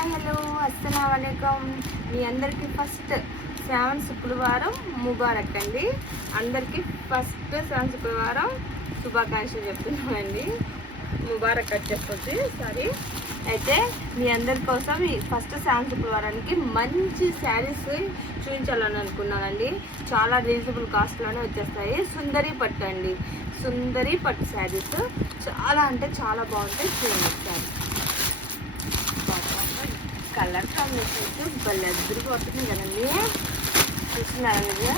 Hi hello అస్సలం వాలేకుమ్. మీ అందరికీ first శ్రావణ శుక్రవారం ముబారక్ అండి. అందరికీ ఫస్ట్ శ్రావణ శుక్రవారం శుభాకాంక్షలు చెప్తున్నామండి. ముబారక్ వచ్చేస్తుంది సారీ. అయితే మీ అందరి కోసం ఈ ఫస్ట్ శ్రావణ శుక్రవారానికి మంచి శారీస్ చూపించాలని అనుకున్నానండి. చాలా రీజనబుల్ కాస్ట్లోనే వచ్చేస్తాయి. సుందరి పట్టు అండి, సుందరి పట్టు శారీస్ చాలా అంటే చాలా బాగుంటాయి. చూడండి శారీ కలర్ కాంబినేషన్స్ భలే అద్దరిపోతుంది కదండి. చూస్తున్నారా మీరు?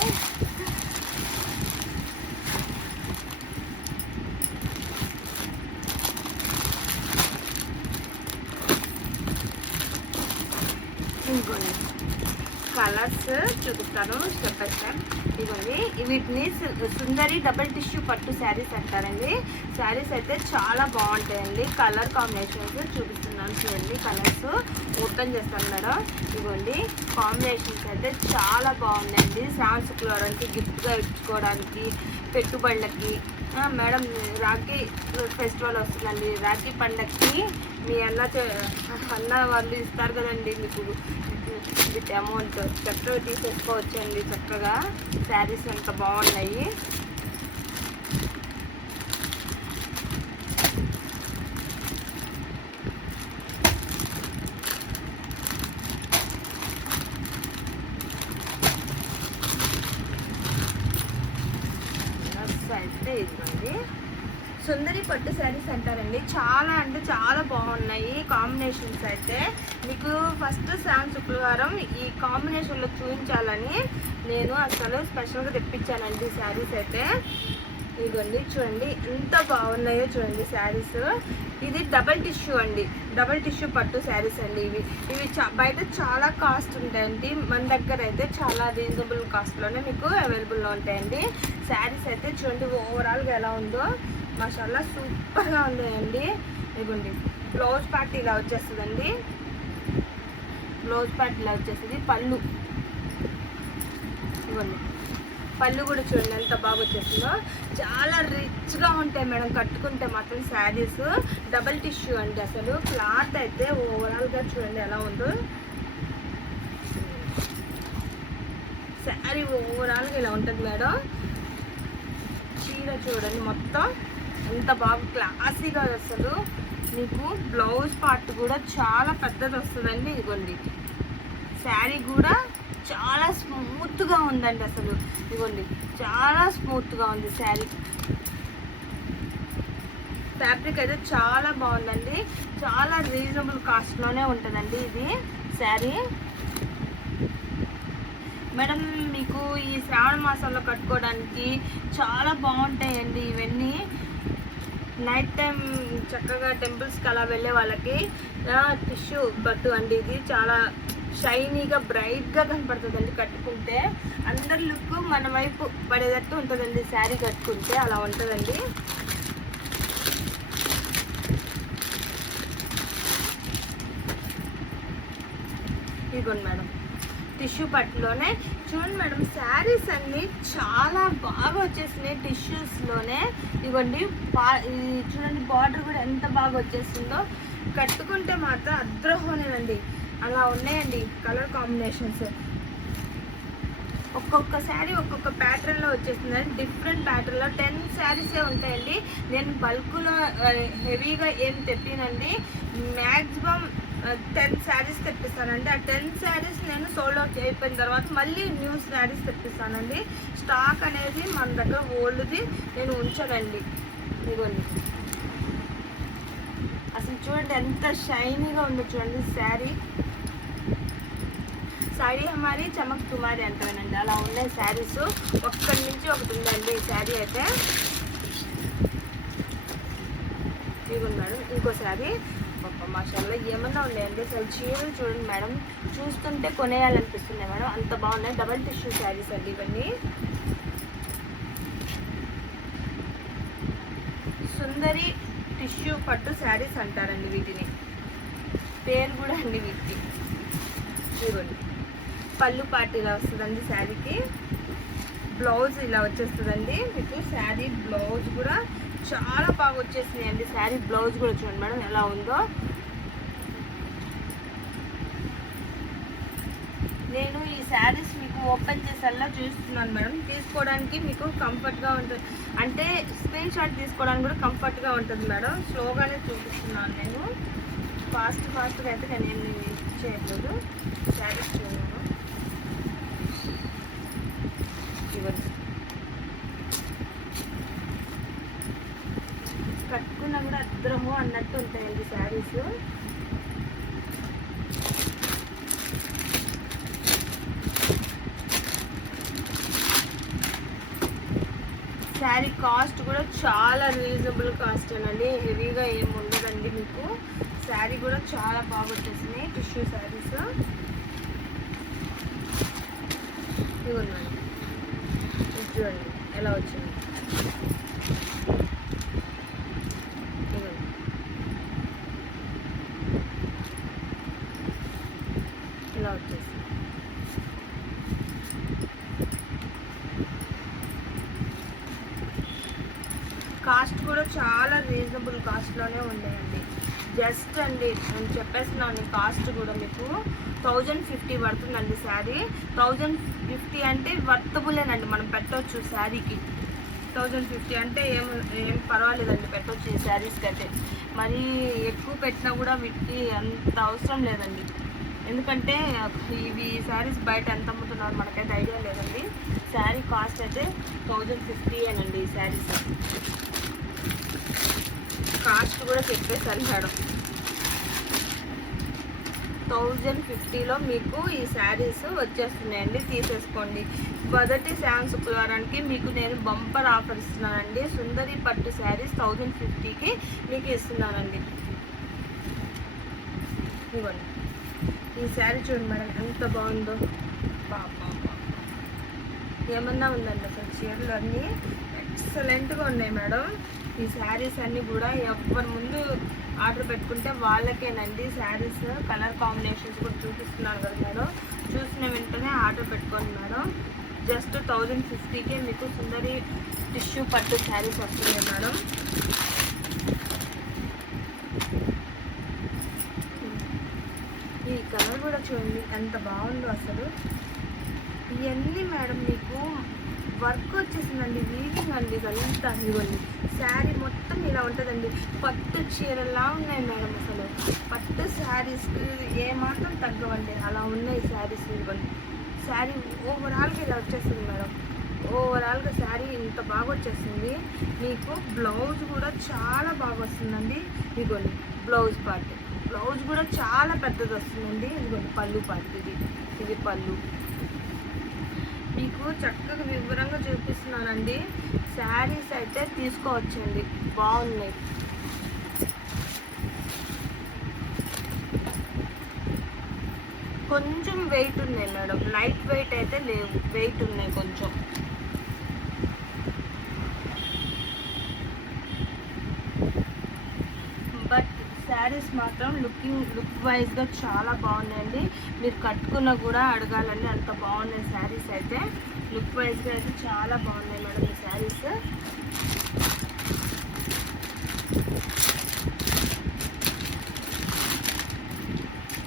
ఇంకోండి కలర్స్ చూపిస్తాను స్టెప్ బై స్టెప్. ఇవ్వండి వీటిని సుందరి డబుల్ టిష్యూ పట్టు శారీస్ అంటారండి. శారీస్ అయితే చాలా బాగుంటాయండి. కలర్ కాంబినేషన్స్ చూపిస్తున్నాను చూడండి. కలర్స్ ఓపెన్ చేస్తాను మేడం. ఇవ్వండి కాంబినేషన్స్ అయితే చాలా బాగున్నాయండి. శ్రావణ శుక్రవారానికి గిఫ్ట్గా ఇచ్చుకోవడానికి, పెట్టుబడులకి. మేడం రాఖీ ఫెస్టివల్ వస్తుందండి. రాఖీ పండగకి మీ అన్న వాళ్ళు ఇస్తారు కదండి మీకు విత్ అమౌంట్, చక్కగా తీసేసుకోవచ్చండి. చక్కగా శారీస్ ఎంత బాగున్నాయి. అయితే ఇదిగోండి సుందరి పట్టు శారీస్ అంటారండి. చాలా అంటే చాలా బాగున్నాయి కాంబినేషన్స్. అయితే మీకు ఫస్ట్ శ్రావణ శుక్రవారం ఈ కాంబినేషన్లో చూపించాలని నేను అసలు స్పెషల్గా తెప్పించానండి శారీస్. అయితే ఇదిగోండి చూడండి ఎంత బాగున్నాయో చూడండి శారీస్. ఇది డబల్ టిష్యూ అండి, డబల్ టిష్యూ పట్టు శారీస్ అండి. ఇవి బయట చాలా కాస్ట్ ఉంటాయండి. మన దగ్గర అయితే చాలా రీజనబుల్ కాస్ట్లోనే మీకు అవైలబుల్లో ఉంటాయండి. శారీస్ అయితే చూడండి ఓవరాల్గా ఎలా ఉందో మాషాల్లా సూపర్గా ఉన్నాయండి. ఇదిగోండి బ్లౌజ్ పార్ట్ ఇలా వచ్చేస్తుందండి. బ్లౌజ్ పార్ట్ ఇలా వచ్చేస్తుంది. పళ్ళు ఇవ్వండి, పళ్ళు కూడా చూడండి ఎంత బాగా వచ్చేస్తుందో. చాలా రిచ్గా ఉంటాయి మేడం కట్టుకుంటే మాత్రం శారీస్. డబల్ టిష్యూ అండి. అసలు క్లాత్ అయితే ఓవరాల్గా చూడండి ఎలా ఉందో. శారీ ఓవరాల్గా ఇలా ఉంటుంది మేడం. చీర చూడండి మొత్తం ఎంత బాగా క్లాసీగా అసలు. మీకు బ్లౌజ్ పార్ట్ కూడా చాలా పెద్దది వస్తుందండి. ఇదిగోండి శారీ కూడా చాలా స్మూత్గా ఉందండి అసలు. ఇదిగోండి చాలా స్మూత్గా ఉంది శారీ. ఫ్యాబ్రిక్ అయితే చాలా బాగుందండి. చాలా రీజనబుల్ కాస్ట్లోనే ఉంటుందండి ఇది శారీ. మేడం మీకు ఈ శ్రావణ మాసంలో కట్టుకోవడానికి చాలా బాగుంటాయండి ఇవన్నీ. నైట్ టైం చక్కగా టెంపుల్స్కి అలా వెళ్ళే వాళ్ళకి టిష్యూ పట్టు అండి. ఇది చాలా షైనీగా బ్రైట్గా కనపడుతుందండి కట్టుకుంటే. అందరి లుక్ మన వైపు పడేటట్టు ఉంటుందండి శారీ కట్టుకుంటే. అలా ఉంటుందండి. ఇదిగోండి మేడం టిష్యూ పట్టులోనే చూడండి మేడం శారీస్ అన్నీ చాలా బాగా వచ్చేసినాయి టిష్యూస్లోనే. ఇవ్వండి చూడండి బార్డర్ కూడా ఎంత బాగా వచ్చేసిందో. కట్టుకుంటే మాత్రం అద్రహోనేనండి. అలా ఉన్నాయండి కలర్ కాంబినేషన్స్. ఒక్కొక్క శారీ ఒక్కొక్క ప్యాటర్న్లో వచ్చేసిందండి. డిఫరెంట్ ప్యాటర్న్లో 10 శారీసే ఉంటాయండి. నేను బల్క్లో హెవీగా ఏం తెప్పినండి. మ్యాక్సిమం 10 శారీస్ తెప్పిస్తానండి. ఆ 10 శారీస్ నేను సోల్డ్ అవుట్ అయిపోయిన తర్వాత మళ్ళీ న్యూ శారీస్ తెప్పిస్తానండి. స్టాక్ అనేది మన దగ్గర ఓల్డ్ది నేను ఉంచానండి. ఇదిగోండి అసలు చూడండి ఎంత షైనీగా ఉందో చూడండి శారీ. శారీ హమారీ చమక్ తుమారి అంటానండి. అలా ఉన్నాయి శారీస్. ఒక్కడి నుంచి ఒకటి ఉందండి ఈ శారీ అయితే. ఇదిగోండి మేడం ఇంకో శారీ. మాషాల్లా ఏమన్నా ఉన్నాయండి అసలు. చీరలు చూడండి మేడం, చూస్తుంటే కొనేయాలనిపిస్తున్నాయి మేడం, అంత బాగున్నాయి. డబల్ టిష్యూ శారీస్ అండి ఇవన్నీ. సుందరి టిష్యూ పట్టు శారీస్ అంటారండి వీటిని. పేరు కూడా అండి వీటికి. చూడండి పళ్ళు పార్ట్ ఇలా వస్తుందండి శారీకి. బ్లౌజ్ ఇలా వచ్చేస్తుందండి మీకు. శారీ బ్లౌజ్ కూడా చాలా బాగా వచ్చేసినాయి అండి. శారీ బ్లౌజ్ కూడా చూడండి మేడం ఎలా ఉందో. నేను ఈ శారీస్ మీకు ఓపెన్ చేసేలా చూస్తున్నాను మేడం. తీసుకోవడానికి మీకు కంఫర్ట్గా ఉంటుంది, అంటే స్క్రీన్ షాట్ తీసుకోవడానికి కూడా కంఫర్ట్గా ఉంటుంది మేడం. స్లోగానే చూపిస్తున్నాను నేను, ఫాస్ట్గా అయితే నేను చేయట్లేదు. శారీస్ చూడను ఇవ్వండి, కట్టుకున్నా కూడా అద్రము అన్నట్టు ఉంటాయండి శారీస్. శారీ కాస్ట్ కూడా చాలా రీజనబుల్ కాస్ట్ అండి, హెవీగా ఏమి ఉండదండి మీకు. శారీ కూడా చాలా బాగా వచ్చేసినాయి, టిష్యూ శారీస్. ఇవ్వండి చూడండి ఎలా వచ్చింది. ఇలా వచ్చేసి కాస్ట్ కూడా చాలా రీజనబుల్ కాస్ట్లోనే ఉన్నాయండి. జస్ట్ అండి నేను చెప్పేస్తున్నాను, కాస్ట్ కూడా మీకు 1050 పడుతుందండి శారీ. 1050 అంటే వర్తబులేనండి, మనం పెట్టవచ్చు శారీకి. 1050 అంటే ఏం పర్వాలేదండి, పెట్టవచ్చు ఈ శారీస్కి అయితే. మరి ఎక్కువ పెట్టినా కూడా వీటికి అంత అవసరం లేదండి, ఎందుకంటే ఇవి శారీస్ బయట ఎంత అమ్ముతున్నారు మనకైతే ఐడియా లేదండి. శారీ కాస్ట్ అయితే 1050 అనండి. ఈ శారీస్ కాస్ట్ కూడా చెప్పేసారు మేడం. 1050లో మీకు ఈ శారీస్ వచ్చేస్తున్నాయండి, తీసేసుకోండి. మొదటి శ్రావణ శుక్రవారానికి మీకు నేను బంపర్ ఆఫర్ ఇస్తున్నానండి. సుందరి పట్టు శారీస్ 1050కి మీకు ఇస్తున్నానండి. ఇవ్వండి, ఈ శారీ చూడండి మేడం ఎంత బాగుందో. ఏమన్నా ఉందండి అసలు, చీరలు అన్నీ ఎక్సలెంట్గా ఉన్నాయి మేడం. ఈ శారీస్ అన్నీ కూడా ఎవరి ముందు ఆర్డర్ పెట్టుకుంటే వాళ్ళకేనండి. శారీస్ కలర్ కాంబినేషన్స్ కూడా చూపిస్తున్నాను కదా మేడం, చూసిన వెంటనే ఆర్డర్ పెట్టుకోండి మేడం. జస్ట్ 1050కే మీకు సుందరి టిష్యూ పట్టు శారీస్ వస్తుంది మేడం. ఈ కలర్ కూడా చూడండి ఎంత బాగుందో అసలు. ఇవన్నీ మేడం మీకు వర్క్ వచ్చేసిందండి, వీవింగ్ అండి ఇదంతా. ఇవ్వండి శారీ మొత్తం ఇలా ఉంటుందండి, పట్టు చీరలా ఉన్నాయి మేడం. అసలు పట్టు శారీస్కి ఏమాత్రం తగ్గవండి, అలా ఉన్నాయి శారీస్. ఇవ్వండి శారీ ఓవరాల్గా ఇలా వచ్చేసింది మేడం. ఓవరాల్గా శారీ ఇంత బాగా వచ్చేసింది మీకు. బ్లౌజ్ కూడా చాలా బాగా వస్తుందండి. ఇదిగోండి బ్లౌజ్ పార్ట్, బ్లౌజ్ కూడా చాలా పెద్దది వస్తుందండి. ఇదిగోండి పళ్ళు పార్ట్, ఇది పళ్ళు. మీకు చక్కగా వివరంగా చూపిస్తున్నానండి. శారీస్ అయితే తీసుకోవచ్చండి, బాగున్నాయి. కొంచెం వెయిట్ ఉన్నాయి మేడం, లైట్ వెయిట్ అయితే లేవు, వెయిట్ ఉన్నాయి కొంచెం. బట్ శారీస్ మాత్రం లుక్ వైజ్గా చాలా బాగున్నాయండి. మీరు కట్టుకున్నా కూడా అడగాలండి, అంత బాగున్నాయి శారీస్ అయితే. లుక్ వైజ్గా అయితే చాలా బాగున్నాయి మేడం ఈ శారీస్.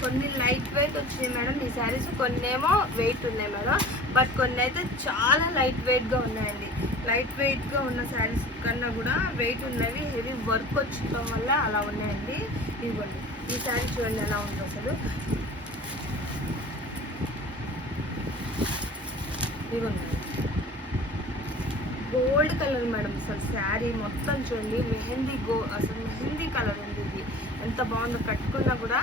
కొన్ని లైట్ వెయిట్ వచ్చినాయి మేడం ఈ శారీస్, కొన్ని ఏమో వెయిట్ ఉన్నాయి మేడం. బట్ కొన్ని అయితే చాలా లైట్ వెయిట్గా ఉన్నాయండి. లైట్ వెయిట్గా ఉన్న శారీస్ కన్నా కూడా వెయిట్ ఉన్నవి, హెవీ వర్క్ వచ్చడం వల్ల అలా ఉన్నాయండి. ఇవ్వండి ఈ శారీ చూడండి ఎలా ఉందో అసలు. ఇవ్వండి గోల్డ్ కలర్ మేడం, అసలు శారీ మొత్తం చూడండి అసలు మెహందీ కలర్ ఉంది. ఇది ఎంత బాగుందో, కట్టుకున్నా కూడా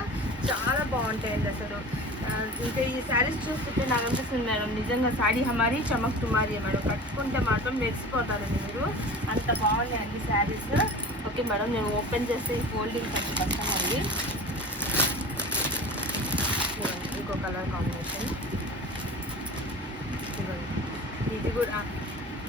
చాలా బాగుంటాయండి అసలు. ఇంకా ఈ శారీస్ చూస్తుంటే నాకు అనిపిస్తుంది మేడం, నిజంగా శారీ హమారీ చమక్ తుమారీ మేడం. కట్టుకుంటే మాత్రం మెరిసిపోతారండి మీరు, అంత బాగున్నాయండి శారీస్. ఓకే మేడం, నేను ఓపెన్ చేస్తే ఫోల్డింగ్ కొంచెం కష్టం అండి. ఇంకో కలర్ కాంబినేషన్ ఇది కూడా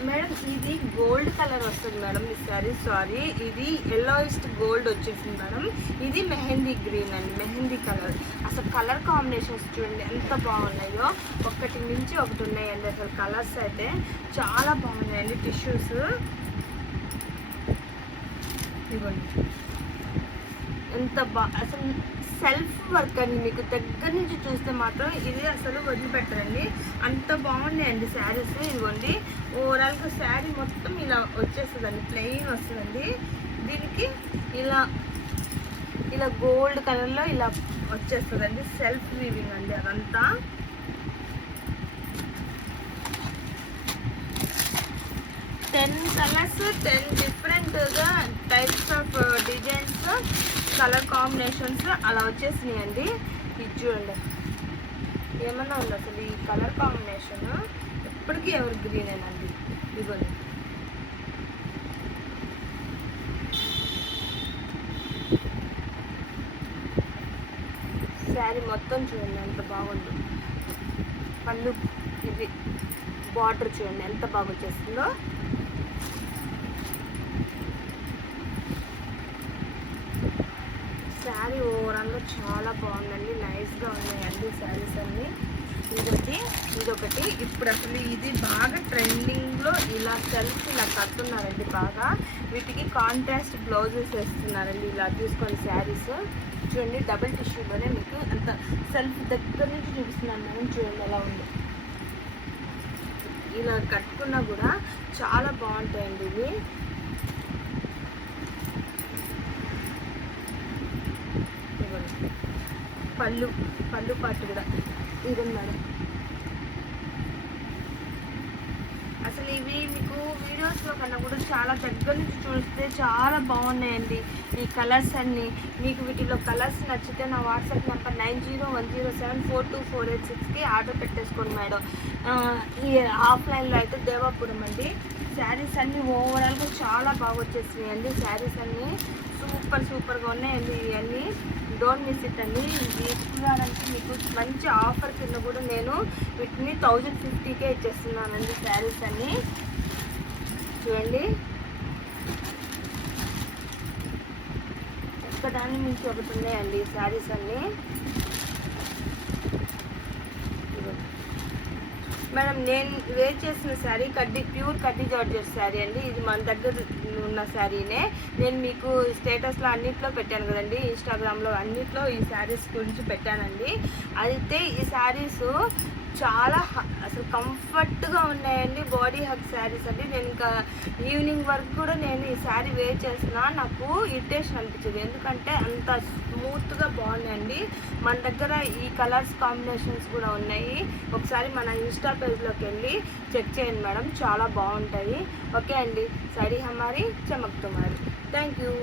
మేడం, ఇది గోల్డ్ కలర్ వస్తుంది మేడం ఈ శారీ. సారీ, ఇది ఎల్లోయిస్ట్ గోల్డ్ వచ్చేసింది మేడం. ఇది మెహందీ గ్రీన్ అండి, మెహందీ కలర్. అసలు కలర్ కాంబినేషన్స్ చూడండి ఎంత బాగున్నాయో, ఒకటి నుంచి ఒకటి ఉన్నాయండి. అసలు కలర్స్ అయితే చాలా బాగున్నాయండి. టిష్యూస్ ఇవ్వండి ఎంత అసలు సెల్ఫ్ వర్క్ అండి. మీకు దగ్గర నుంచి చూస్తే మాత్రం ఇది అసలు వదిలిపెట్టరండి, అంత బాగున్నాయండి శారీస్. ఇదిగోండి ఓవరాల్గా శారీ మొత్తం ఇలా వచ్చేస్తుందండి, ప్లెయిన్ వస్తుందండి. దీనికి ఇలా ఇలా గోల్డ్ కలర్లో ఇలా వచ్చేస్తుందండి, సెల్ఫ్ వీవింగ్ అండి అదంతా. 10 కలర్స్, 10 డిఫరెంట్గా types of designs, colour combinations అలా వచ్చేసినాయండి. ఇది చూడండి ఏమన్నా ఉంది అసలు ఈ కలర్ కాంబినేషన్ ఎప్పటికీ ఎవర్ గ్రీనేనండి. ఇదిగోండి శారీ మొత్తం చూడండి ఎంత బాగుంది. పళ్ళు ఇది బార్డర్ చూడండి ఎంత బాగా వచ్చేస్తుందో. శారీ ఓవరాల్గా చాలా బాగుందండి, నైస్గా ఉన్నాయండి శారీస్ అన్నీ. ఇదొకటి ఇప్పుడు అసలు ఇది బాగా ట్రెండింగ్లో ఇలా సెల్ఫ్ ఇలా కడుతున్నారండి బాగా. వీటికి కాంట్రాస్ట్ బ్లౌజెస్ వేస్తున్నారండి. ఇలా చూసుకోండి శారీస్ చూడండి, డబుల్ టిష్యూలోనే మీకు అంత సెల్ఫ్ దగ్గర నుంచి చూపిస్తున్నాను మనం. చూడండి ఎలా ఉంది, ఇలా కట్టుకున్నా కూడా చాలా బాగుంటాయండి ఇవి. పళ్ళు పాటు కూడా ఇది మేడం. అసలు ఇవి మీకు వీడియోస్లో కన్నా కూడా చాలా దగ్గర నుంచి చూస్తే చాలా బాగున్నాయండి ఈ కలర్స్ అన్నీ. మీకు వీటిలో కలర్స్ నచ్చితే నా వాట్సాప్ నెంబర్ 9010742486కి ఆర్డర్ పెట్టేసుకోండి మేడం. ఈ ఆఫ్లైన్లో అయితే దేవాపురం అండి. శారీస్ అన్నీ ఓవరాల్గా చాలా బాగా వచ్చేసినాయండి. శారీస్ అన్నీ సూపర్గా ఉన్నాయండి. ఇవన్నీ డోంట్ మిస్ ఇట్ అండి. తీసుకోవాలంటే మీకు మంచి ఆఫర్ కింద కూడా నేను వీటిని 1050కే ఇచ్చేస్తున్నానండి శారీస్ అన్నీ. చూడండి ఒక్కదాన్ని మించి ఒకటి ఉన్నాయండి ఈ శారీస్ అన్నీ. మేడం నేను వేర్ చేసిన శారీ ప్యూర్ కడ్డీ జార్జెట్ శారీ అండి. ఇది మన దగ్గర ఉన్న శారీనే. నేను మీకు స్టేటస్లో అన్నిట్లో పెట్టాను కదండి, ఇన్స్టాగ్రామ్లో అన్నిట్లో ఈ శారీస్ గురించి పెట్టానండి. అయితే ఈ శారీస్ చాలా అసలు కంఫర్ట్గా ఉన్నాయండి, బాడీ హగ్ శారీస్ అండి. నేను ఇంకా ఈవినింగ్ వరకు కూడా నేను ఈ శారీ వేర్ చేస్తున్నా, నాకు ఇరిటేషన్ అనిపించదు, ఎందుకంటే అంత స్మూత్గా బాగున్నాయండి. మన దగ్గర ఈ కలర్స్ కాంబినేషన్స్ కూడా ఉన్నాయి. ఒకసారి మన ఇన్స్టా పేజ్లోకి వెళ్ళి చెక్ చేయండి మేడం, చాలా బాగుంటాయి. ఓకే అండి, సారీ హమారీ చమక్ తుమారీ. Thank you.